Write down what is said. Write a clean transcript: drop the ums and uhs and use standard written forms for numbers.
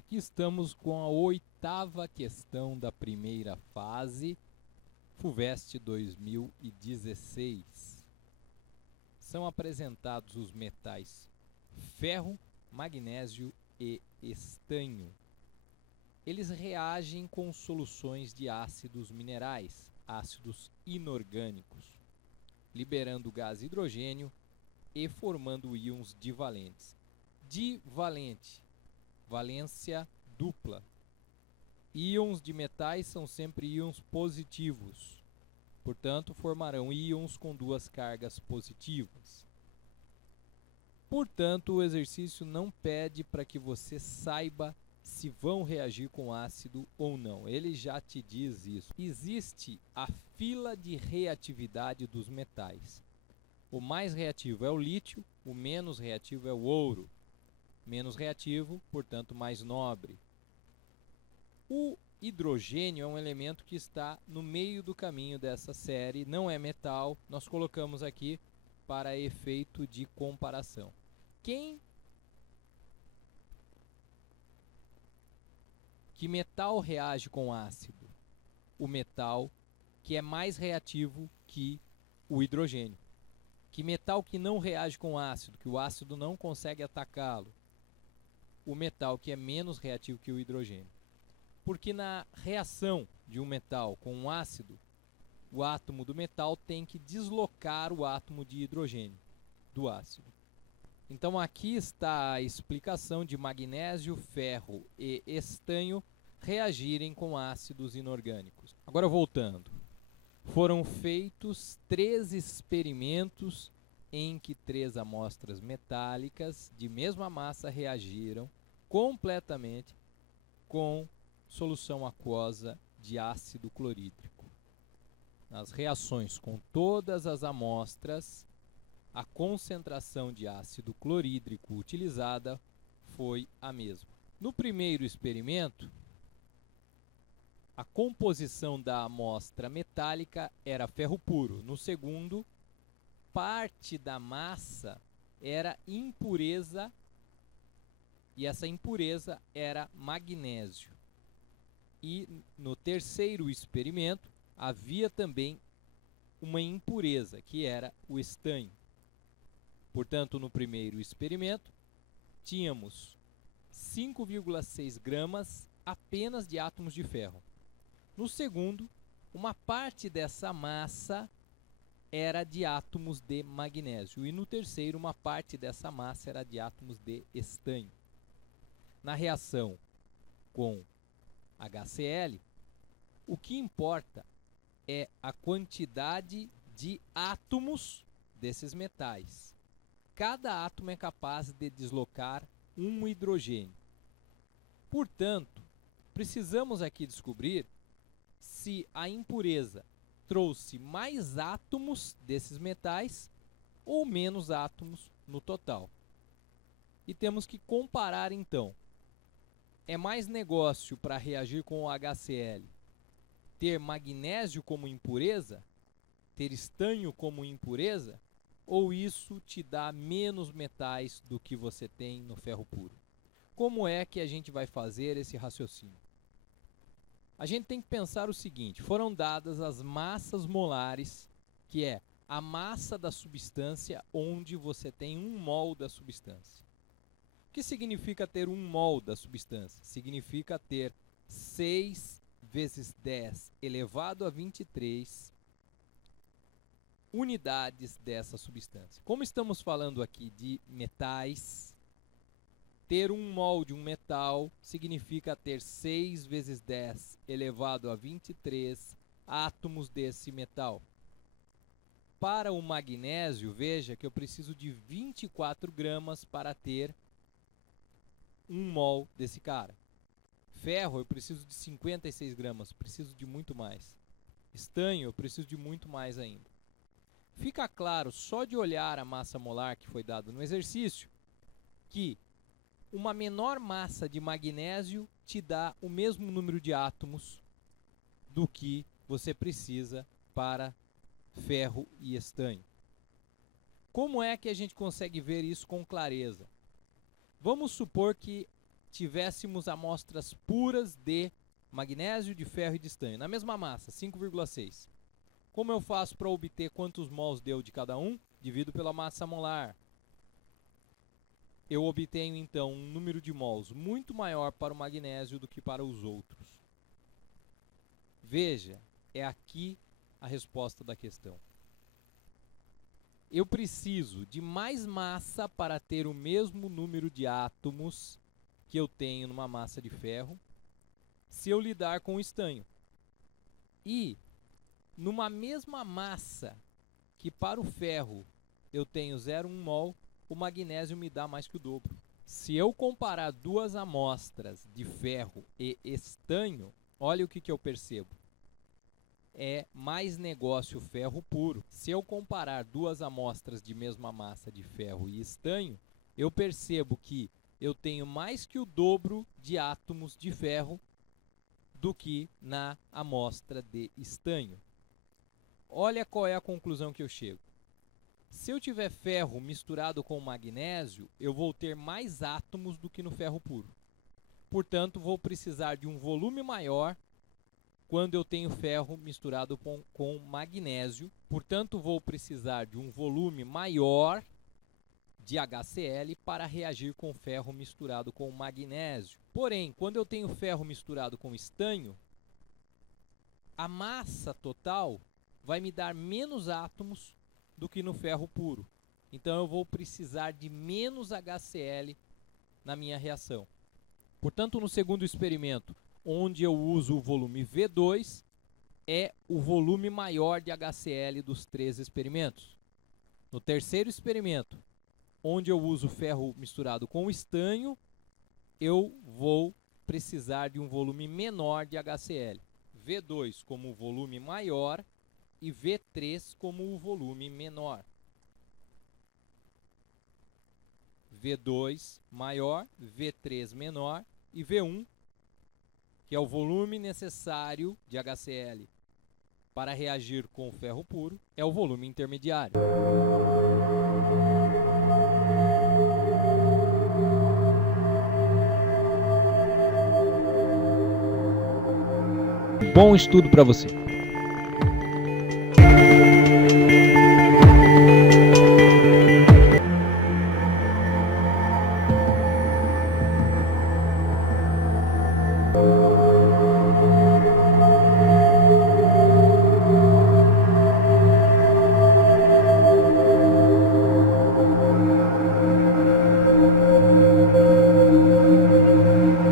Aqui estamos com a 8ª questão da primeira fase, FUVEST 2016. São apresentados os metais ferro, magnésio e estanho. Eles reagem com soluções de ácidos minerais, ácidos inorgânicos, liberando gás hidrogênio e formando íons divalentes. Divalente, valência dupla. Íons de metais são sempre íons positivos, portanto formarão íons com duas cargas positivas. Portanto, o exercício não pede para que você saiba se vão reagir com ácido ou não. Ele já te diz isso. Existe a fila de reatividade dos metais. O mais reativo é o lítio, o menos reativo é o ouro. Menos reativo, portanto, mais nobre. O hidrogênio é um elemento que está no meio do caminho dessa série, não é metal, nós colocamos aqui para efeito de comparação. Que metal reage com ácido? O metal que é mais reativo que o hidrogênio. Que metal que não reage com ácido, que o ácido não consegue atacá-lo? O metal que é menos reativo que o hidrogênio. Porque na reação de um metal com um ácido, o átomo do metal tem que deslocar o átomo de hidrogênio do ácido. Então aqui está a explicação de magnésio, ferro e estanho reagirem com ácidos inorgânicos. Agora voltando. Foram feitos 3 experimentos em que 3 amostras metálicas de mesma massa reagiram completamente com solução aquosa de ácido clorídrico. Nas reações com todas as amostras, a concentração de ácido clorídrico utilizada foi a mesma. No primeiro experimento, a composição da amostra metálica era ferro puro. No segundo, parte da massa era impureza e essa impureza era magnésio. E no terceiro experimento, havia também uma impureza, que era o estanho. Portanto, no primeiro experimento, tínhamos 5,6 gramas apenas de átomos de ferro. No segundo, uma parte dessa massa era de átomos de magnésio. E no terceiro, uma parte dessa massa era de átomos de estanho. Na reação com HCl, o que importa é a quantidade de átomos desses metais. Cada átomo é capaz de deslocar um hidrogênio. Portanto, precisamos aqui descobrir se a impureza trouxe mais átomos desses metais ou menos átomos no total. E temos que comparar então. É mais negócio para reagir com o HCl ter magnésio como impureza, ter estanho como impureza, ou isso te dá menos metais do que você tem no ferro puro? Como é que a gente vai fazer esse raciocínio? A gente tem que pensar o seguinte: foram dadas as massas molares, que é a massa da substância onde você tem 1 mol da substância. O que significa ter 1 mol da substância? Significa ter 6 vezes 10 elevado a 23 unidades dessa substância. Como estamos falando aqui de metais, ter 1 mol de um metal significa ter 6 vezes 10 elevado a 23 átomos desse metal. Para o magnésio, veja que eu preciso de 24 gramas para ter 1 mol desse cara. Ferro, eu preciso de 56 gramas, preciso de muito mais. Estanho, eu preciso de muito mais ainda. Fica claro, só de olhar a massa molar que foi dada no exercício, que uma menor massa de magnésio te dá o mesmo número de átomos do que você precisa para ferro e estanho. Como é que a gente consegue ver isso com clareza? Vamos supor que tivéssemos amostras puras de magnésio, de ferro e de estanho, na mesma massa, 5,6. Como eu faço para obter quantos mols deu de cada um? Divido pela massa molar. Eu obtenho, então, um número de mols muito maior para o magnésio do que para os outros. Veja, é aqui a resposta da questão. Eu preciso de mais massa para ter o mesmo número de átomos que eu tenho numa massa de ferro, se eu lidar com o estanho. E, numa mesma massa que para o ferro eu tenho 0,1 mol, o magnésio me dá mais que o dobro. Se eu comparar duas amostras de ferro e estanho, olha o que eu percebo. É mais negócio ferro puro. Se eu comparar duas amostras de mesma massa de ferro e estanho, eu percebo que eu tenho mais que o dobro de átomos de ferro do que na amostra de estanho. Olha qual é a conclusão que eu chego. Se eu tiver ferro misturado com magnésio, eu vou ter mais átomos do que no ferro puro. Portanto, vou precisar de um volume maior quando eu tenho ferro misturado com magnésio. Portanto, vou precisar de um volume maior de HCl para reagir com ferro misturado com magnésio. Porém, quando eu tenho ferro misturado com estanho, a massa total vai me dar menos átomos do que no ferro puro. Então, eu vou precisar de menos HCl na minha reação. Portanto, no segundo experimento, onde eu uso o volume V2, é o volume maior de HCl dos 3 experimentos. No terceiro experimento, onde eu uso ferro misturado com estanho, eu vou precisar de um volume menor de HCl. V2 como o volume maior e V3 como o volume menor. V2 maior, V3 menor e V1, que é o volume necessário de HCl para reagir com o ferro puro, é o volume intermediário. Bom estudo para você!